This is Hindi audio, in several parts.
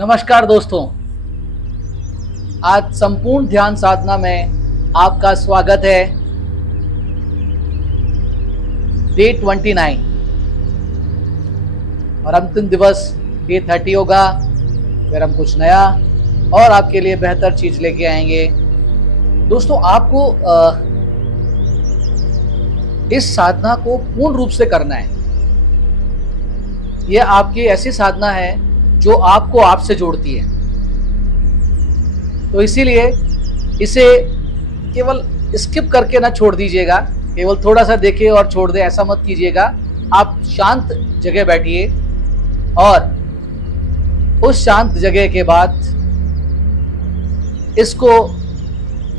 नमस्कार दोस्तों। आज संपूर्ण ध्यान साधना में आपका स्वागत है। डे 29 और अंतिम दिवस डे 30 होगा। फिर हम कुछ नया और आपके लिए बेहतर चीज लेके आएंगे। दोस्तों, आपको इस साधना को पूर्ण रूप से करना है। यह आपकी ऐसी साधना है जो आपको आपसे जोड़ती है। तो इसीलिए इसे केवल स्किप करके ना छोड़ दीजिएगा, केवल थोड़ा सा देखिए और छोड़ दें, ऐसा मत कीजिएगा। आप शांत जगह बैठिए और उस शांत जगह के बाद इसको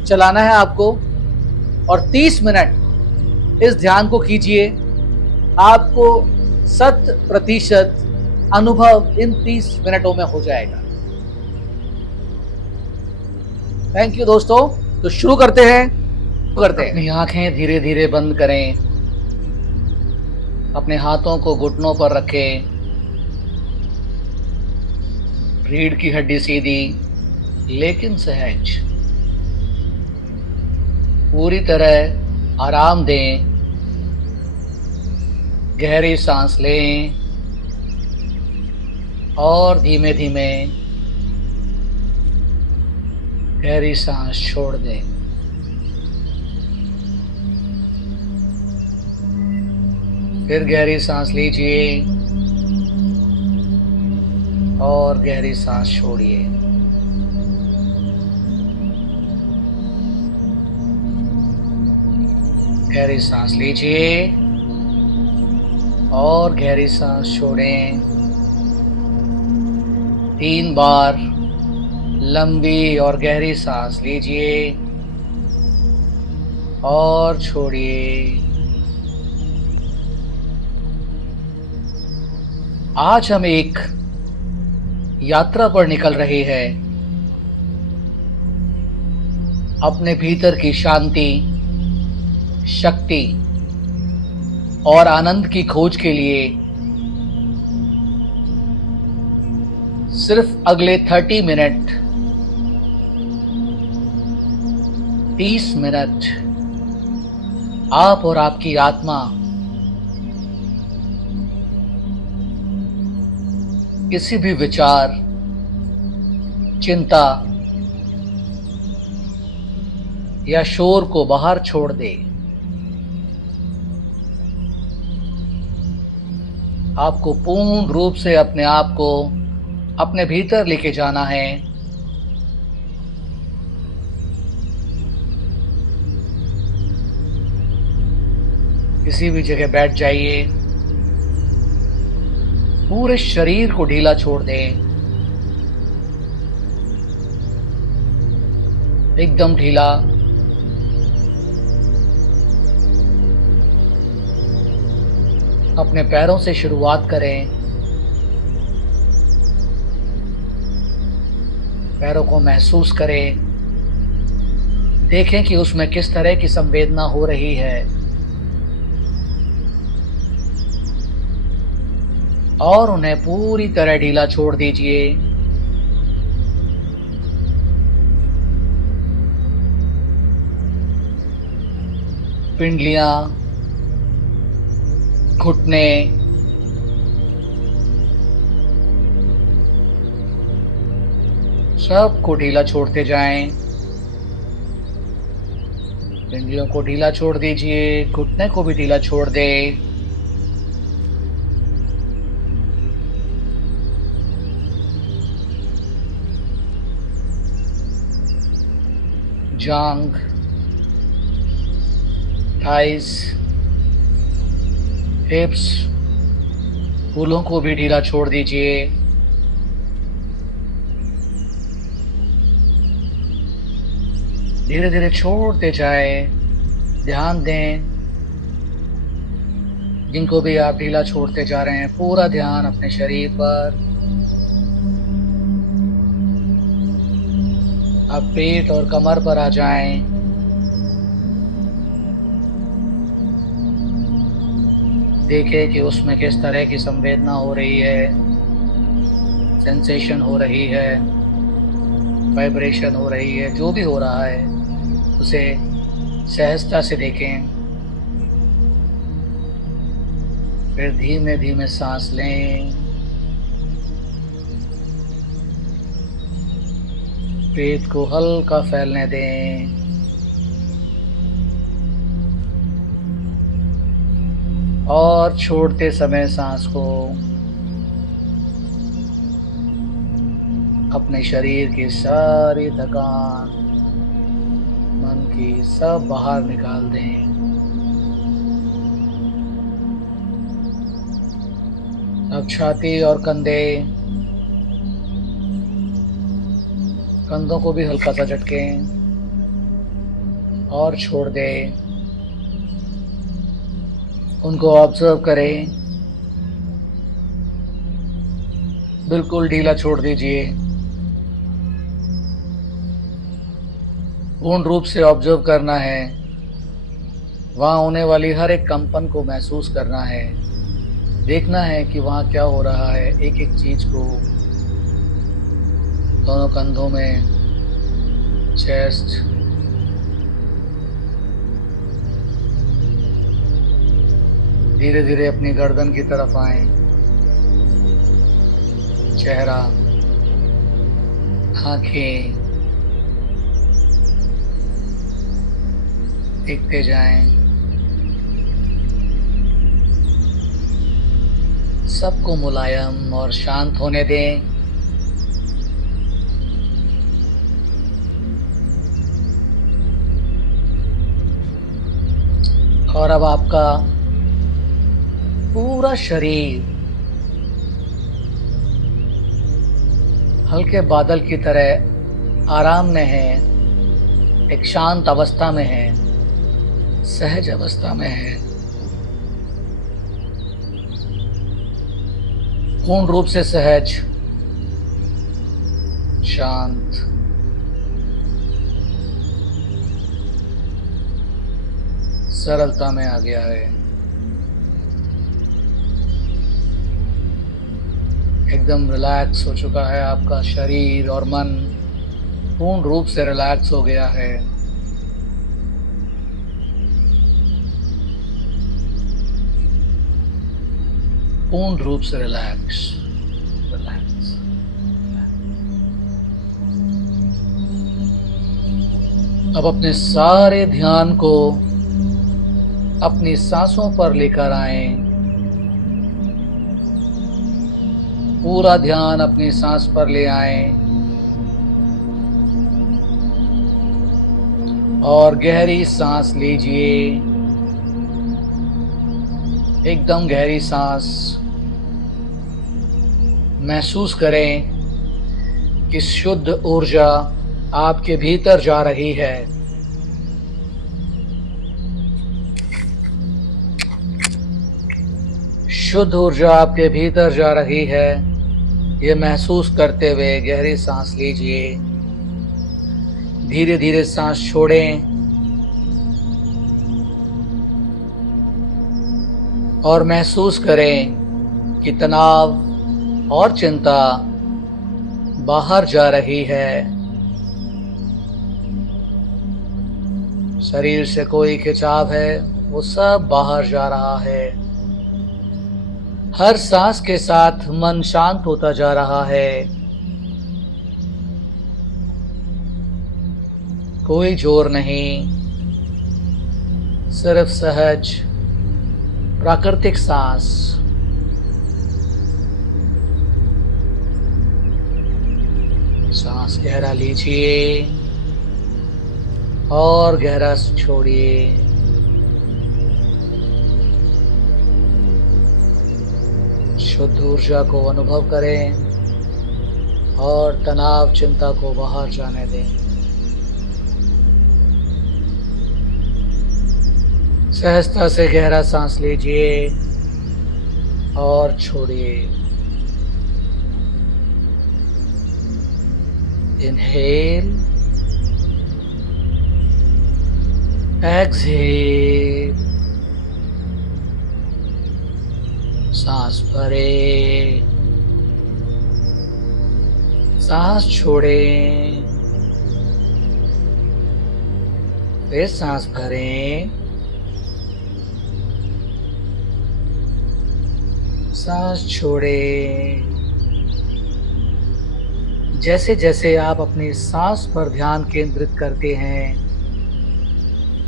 चलाना है आपको और 30 मिनट इस ध्यान को कीजिए। आपको 100% अनुभव इन 30 मिनटों में हो जाएगा। थैंक यू दोस्तों। तो शुरू करते हैं। अपनी आंखें धीरे धीरे बंद करें। अपने हाथों को घुटनों पर रखें। रीढ़ की हड्डी सीधी लेकिन सहज। पूरी तरह आराम दें। गहरी सांस लें और धीमे धीमे गहरी सांस छोड़ दें। फिर गहरी सांस लीजिए और गहरी सांस छोड़िए। गहरी सांस लीजिए और गहरी सांस छोड़ें। 3 बार लंबी और गहरी सांस लीजिए और छोड़िए। आज हम एक यात्रा पर निकल रहे हैं। अपने भीतर की शांति, शक्ति और आनंद की खोज के लिए सिर्फ अगले 30 मिनट, 30 मिनट आप और आपकी आत्मा किसी भी विचार, चिंता या शोर को बाहर छोड़ दे। आपको पूर्ण रूप से अपने आप को अपने भीतर लेके जाना है। किसी भी जगह बैठ जाइए। पूरे शरीर को ढीला छोड़ दें, एकदम ढीला। अपने पैरों से शुरुआत करें। पैरों को महसूस करें। देखें कि उसमें किस तरह की संवेदना हो रही है और उन्हें पूरी तरह ढीला छोड़ दीजिए। पिंडलियां, घुटने, सबको ढीला छोड़ते जाएं। पिंडलियों को ढीला छोड़ दीजिए, घुटने को भी ढीला छोड़ दें। जांघ, थाइस, हिप्स, फूलों को भी ढीला छोड़ दीजिए। धीरे धीरे छोड़ते जाए। ध्यान दें जिनको भी आप ढीला छोड़ते जा रहे हैं, पूरा ध्यान अपने शरीर पर। आप पेट और कमर पर आ जाएं। देखें कि उसमें किस तरह की संवेदना हो रही है। सेंसेशन हो रही है, वाइब्रेशन हो रही है, जो भी हो रहा है उसे सहजता से देखें। फिर धीमे धीमे सांस लें, पेट को हल्का फैलने दें। और छोड़ते समय सांस को अपने शरीर की सारी थकान, मन की सब बाहर निकाल दें। अब छाती और कंधों को भी हल्का सा झटकें और छोड़ दें। उनको ऑब्जर्व करें, बिल्कुल ढीला छोड़ दीजिए। पूर्ण रूप से ऑब्जर्व करना है, वहाँ होने वाली हर एक कंपन को महसूस करना है। देखना है कि वहाँ क्या हो रहा है, एक एक चीज को। दोनों कंधों में, चेस्ट, धीरे धीरे अपनी गर्दन की तरफ आएं, चेहरा, आंखें, देखते जाएं। सबको मुलायम और शांत होने दें। और अब आपका पूरा शरीर हल्के बादल की तरह आराम में है, एक शांत अवस्था में है, सहज अवस्था में है। पूर्ण रूप से सहज, शांत, सरलता में आ गया है। एकदम रिलैक्स हो चुका है आपका शरीर और मन, पूर्ण रूप से रिलैक्स हो गया है। पूर्ण रूप से रिलैक्स। अब अपने सारे ध्यान को अपनी सांसों पर लेकर आएं। पूरा ध्यान अपनी सांस पर ले आएं और गहरी सांस लीजिए। एकदम गहरी सांस। महसूस करें कि शुद्ध ऊर्जा आपके भीतर जा रही है। शुद्ध ऊर्जा आपके भीतर जा रही है। ये महसूस करते हुए गहरी सांस लीजिए। धीरे धीरे सांस छोड़ें और महसूस करें कि तनाव और चिंता बाहर जा रही है। शरीर से कोई खिंचाव है वो सब बाहर जा रहा है। हर सांस के साथ मन शांत होता जा रहा है। कोई जोर नहीं, सिर्फ सहज प्राकृतिक सांस। सांस गहरा लीजिए और गहरा छोड़िए। शुद्ध ऊर्जा को अनुभव करें और तनाव चिंता को बाहर जाने दें। सहजता से गहरा सांस लीजिए और छोड़िए। Inhale, exhale. सांस भरे सांस छोड़ें, फिर सांस भरें, सांस छोड़ें। जैसे जैसे आप अपनी सांस पर ध्यान केंद्रित करते हैं,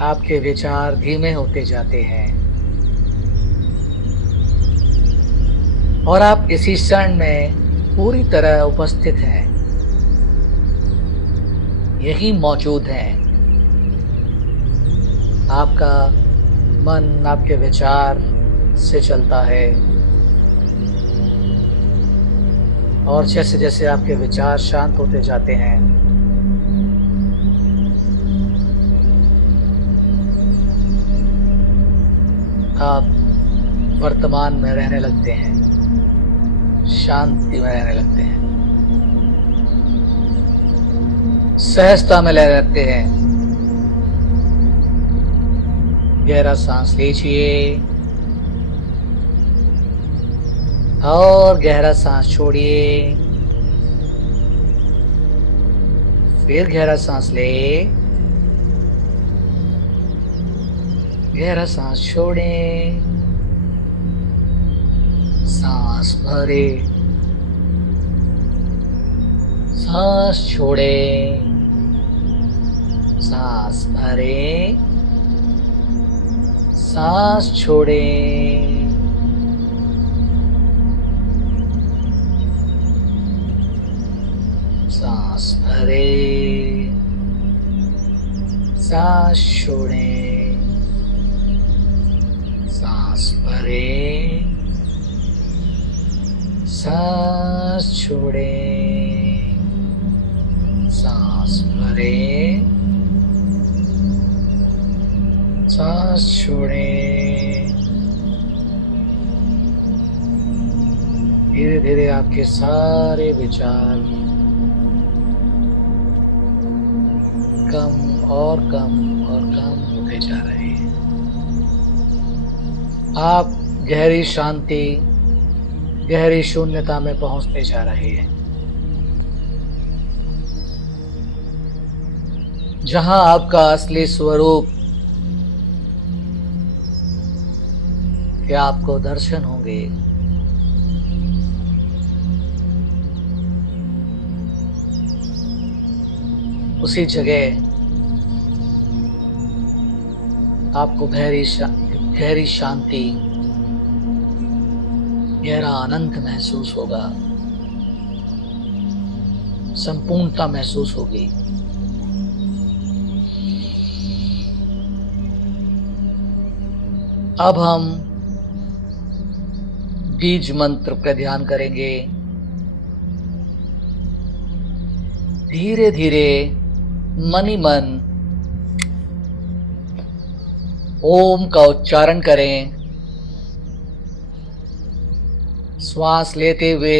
आपके विचार धीमे होते जाते हैं और आप इसी क्षण में पूरी तरह उपस्थित हैं, यही मौजूद हैं। आपका मन आपके विचार से चलता है और जैसे जैसे आपके विचार शांत होते जाते हैं, आप वर्तमान में रहने लगते हैं, शांति में रहने लगते हैं, सहजता में रहने लगते हैं। गहरा सांस लीजिए और गहरा सांस छोड़िए, फिर गहरा सांस ले, गहरा सांस छोड़ें, सांस भरे, सांस छोड़ें, सांस भरे, सांस छोड़ें। सांस भरे, सांस छोड़ें, सांस भरे, सांस छोड़ें, सांस भरे, सांस छोड़ें। धीरे धीरे आपके सारे विचार कम और कम और कम होते जा रहे हैं। आप गहरी शांति, गहरी शून्यता में पहुंचते जा रहे हैं, जहां आपका असली स्वरूप के आपको दर्शन होंगे। उसी जगह आपको गहरी शांति, गहरा आनंद महसूस होगा, संपूर्णता महसूस होगी। अब हम बीज मंत्र पे ध्यान करेंगे। धीरे धीरे मन ही मन ओम का उच्चारण करें। श्वास लेते हुए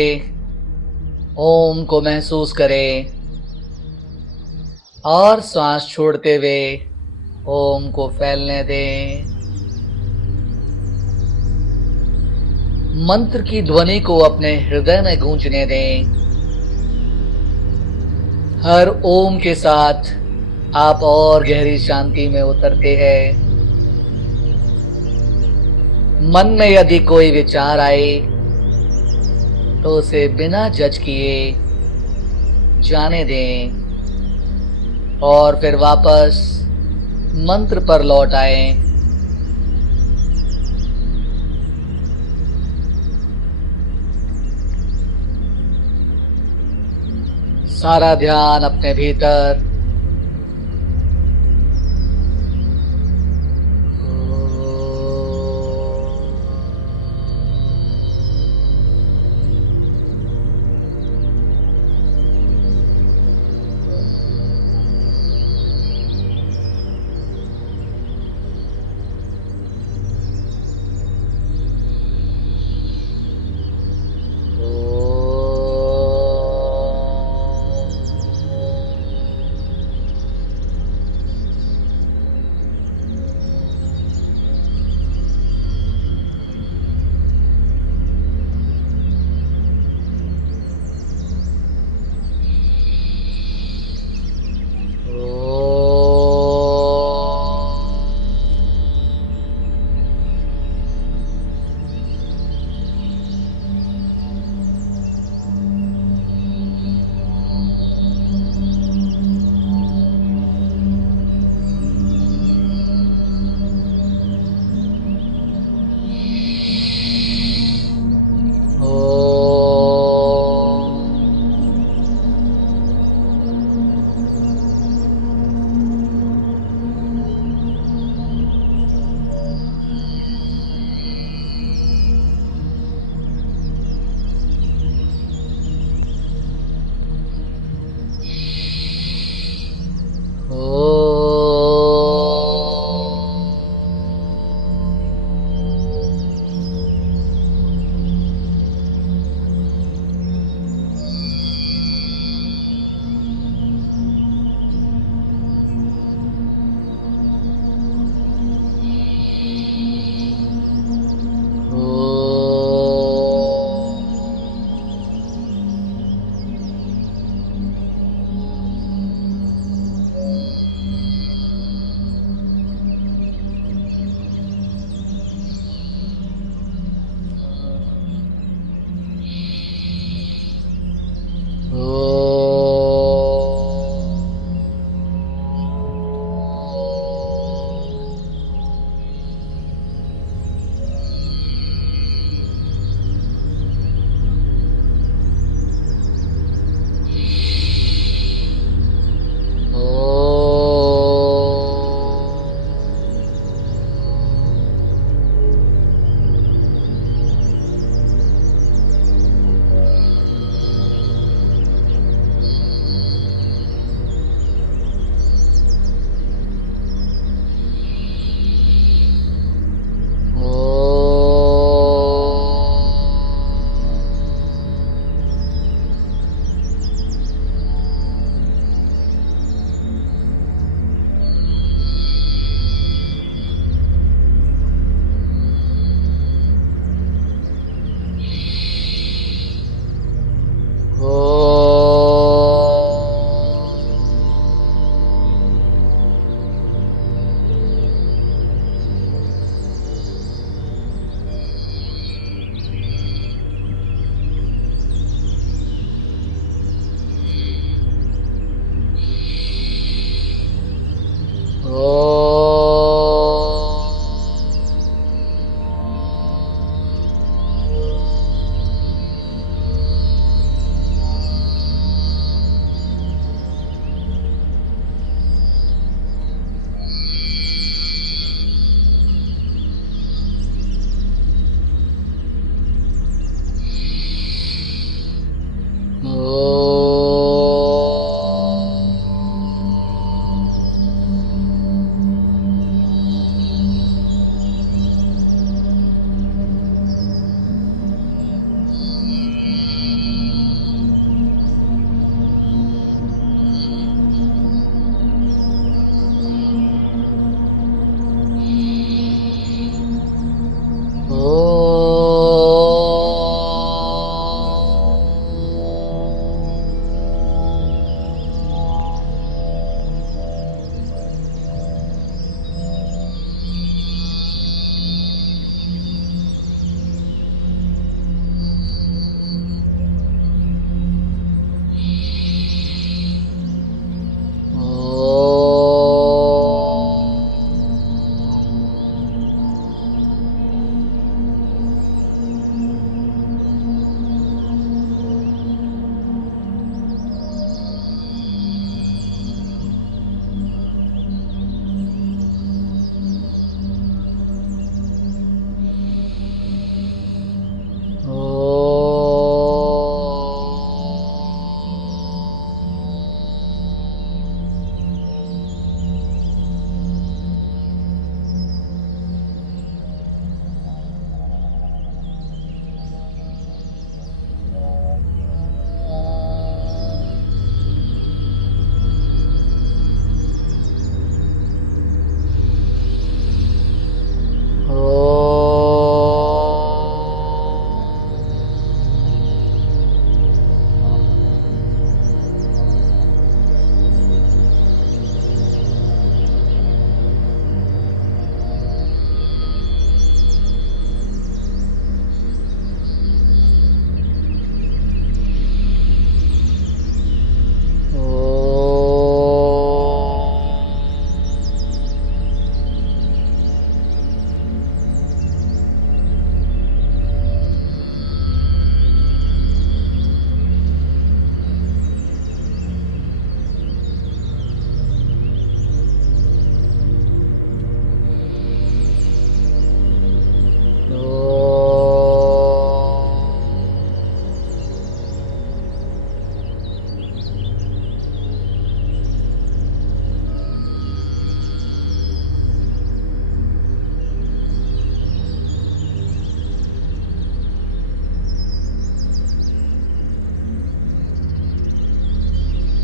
ओम को महसूस करें और श्वास छोड़ते हुए ओम को फैलने दें। मंत्र की ध्वनि को अपने हृदय में गूंजने दें। हर ओम के साथ आप और गहरी शांति में उतरते हैं। मन में यदि कोई विचार आए तो उसे बिना जज किए जाने दें और फिर वापस मंत्र पर लौट आएं। सारा ध्यान अपने भीतर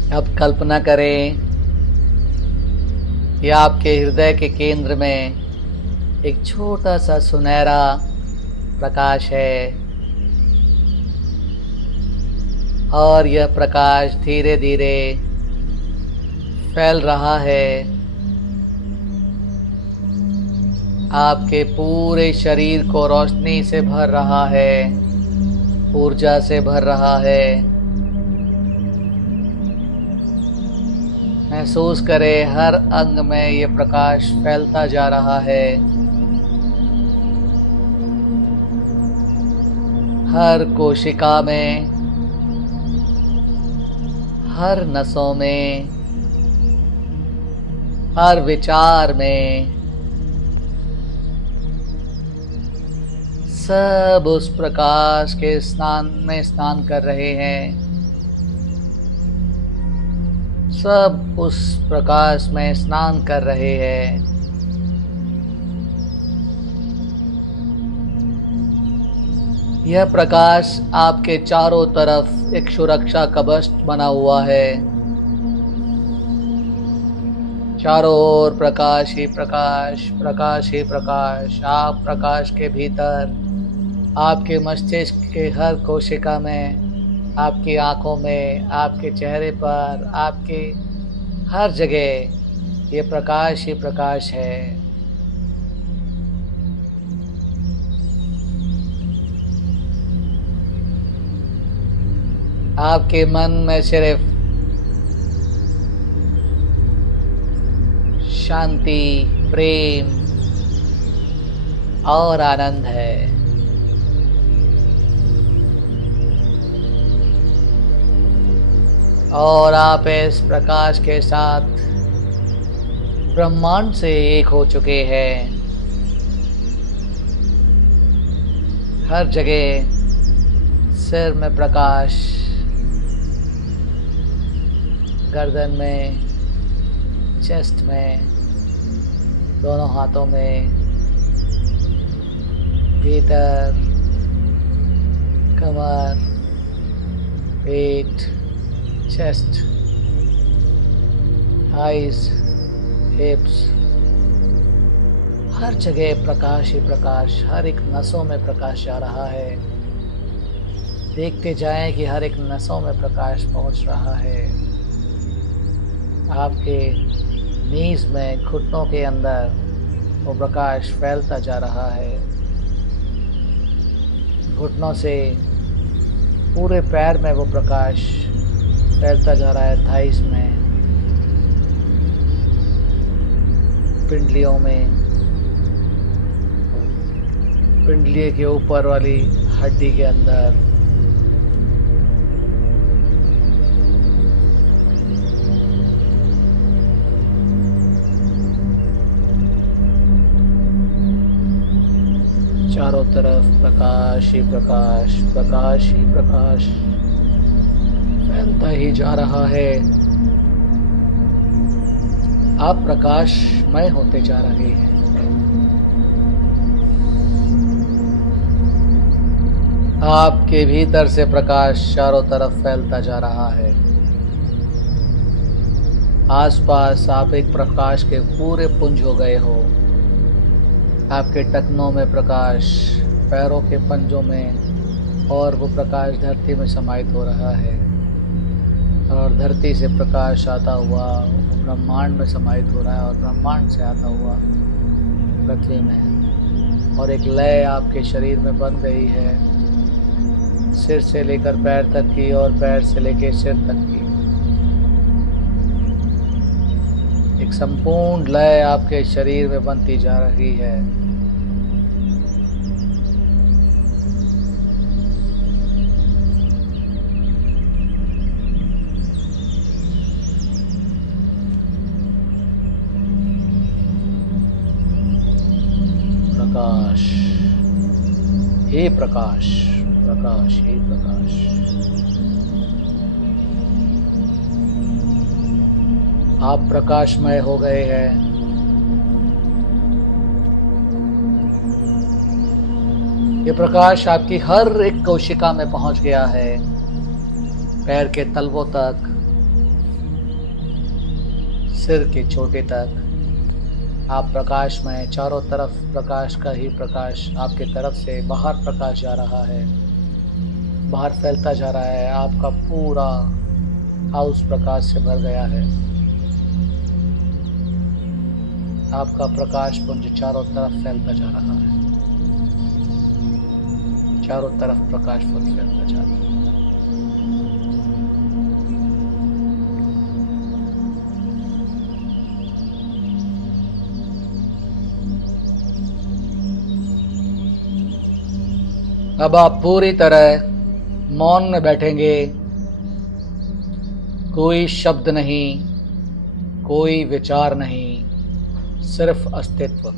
अब कल्पना करें कि आपके हृदय के केंद्र में एक छोटा सा सुनहरा प्रकाश है और यह प्रकाश धीरे धीरे फैल रहा है, आपके पूरे शरीर को रोशनी से भर रहा है, ऊर्जा से भर रहा है। महसूस करें हर अंग में ये प्रकाश फैलता जा रहा है, हर कोशिका में, हर नसों में, हर विचार में। सब उस प्रकाश के स्नान कर रहे हैं, सब उस प्रकाश में स्नान कर रहे हैं। यह प्रकाश आपके चारों तरफ एक सुरक्षा कवच बना हुआ है। चारों ओर प्रकाश ही प्रकाश, प्रकाश ही प्रकाश। आप प्रकाश के भीतर, आपके मस्तिष्क के हर कोशिका में, आपकी आँखों में, आपके चेहरे पर, आपके हर जगह ये प्रकाश ही प्रकाश है। आपके मन में सिर्फ शांति, प्रेम और आनंद है। और आप इस प्रकाश के साथ ब्रह्मांड से एक हो चुके हैं। हर जगह सिर में प्रकाश, गर्दन में, चेस्ट में, दोनों हाथों में, भीतर, कमर, पेट, चेस्ट, आइज, हिप्स, हर जगह प्रकाश ही प्रकाश, हर एक नसों में प्रकाश जा रहा है। देखते जाएं कि हर एक नसों में प्रकाश पहुंच रहा है। आपके नीज में, घुटनों के अंदर वो प्रकाश फैलता जा रहा है। घुटनों से पूरे पैर में वो प्रकाश फैलता जा रहा है। थाइस में, पिंडलियों में, पिंडली के ऊपर वाली हड्डी के अंदर, चारों तरफ प्रकाश ही प्रकाश, प्रकाश ही प्रकाश फैलता ही जा रहा है। आप प्रकाशमय होते जा रहे हैं। आपके भीतर से प्रकाश चारों तरफ फैलता जा रहा है। आसपास आप एक प्रकाश के पूरे पुंज हो गए हो। आपके टखनों में प्रकाश, पैरों के पंजों में, और वो प्रकाश धरती में समाहित हो रहा है। और धरती से प्रकाश आता हुआ ब्रह्मांड में समाहित हो रहा है, और ब्रह्मांड से आता हुआ पृथ्वी में। और एक लय आपके शरीर में बन गई है, सिर से लेकर पैर तक की, और पैर से लेकर सिर तक की। एक संपूर्ण लय आपके शरीर में बनती जा रही है। प्रकाश हे प्रकाश, प्रकाश हे प्रकाश। आप प्रकाशमय हो गए हैं। ये प्रकाश आपकी हर एक कोशिका में पहुंच गया है, पैर के तलवों तक, सिर के चोटी तक। आप प्रकाशमय, चारों तरफ प्रकाश का ही प्रकाश आपके तरफ से बाहर प्रकाश जा रहा है, बाहर फैलता जा रहा है। आपका पूरा हाउस प्रकाश से भर गया है। आपका प्रकाश पुंज चारों तरफ फैलता जा रहा है। चारों तरफ प्रकाश पुंज फैलता जा रहा है। अब आप पूरी तरह मौन में बैठेंगे। कोई शब्द नहीं, कोई विचार नहीं, सिर्फ अस्तित्व।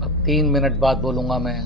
अब 3 मिनट बाद बोलूंगा मैं।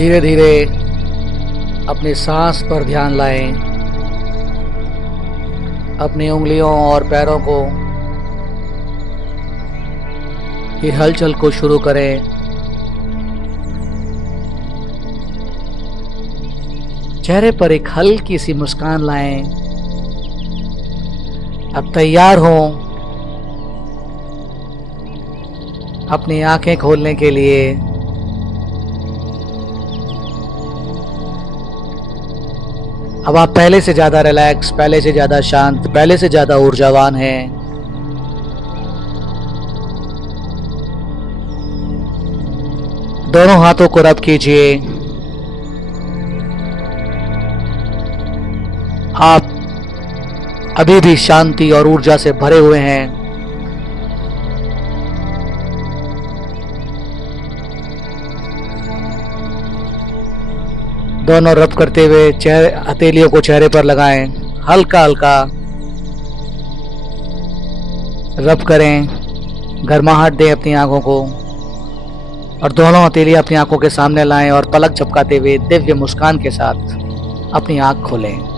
धीरे धीरे अपनी सांस पर ध्यान लाएं। अपनी उंगलियों और पैरों को की हलचल को शुरू करें। चेहरे पर एक हल्की सी मुस्कान लाएं। अब तैयार हों अपनी आंखें खोलने के लिए। अब आप पहले से ज्यादा रिलैक्स, पहले से ज्यादा शांत, पहले से ज्यादा ऊर्जावान हैं। दोनों हाथों को रब कीजिए। आप अभी भी शांति और ऊर्जा से भरे हुए हैं। दोनों रब करते हुए हथेलियों को चेहरे पर लगाएं। हल्का हल्का रब करें, गर्माहट दें अपनी आंखों को और दोनों हथेलियां अपनी आंखों के सामने लाएं और पलक झपकाते हुए दिव्य मुस्कान के साथ अपनी आंख खोलें।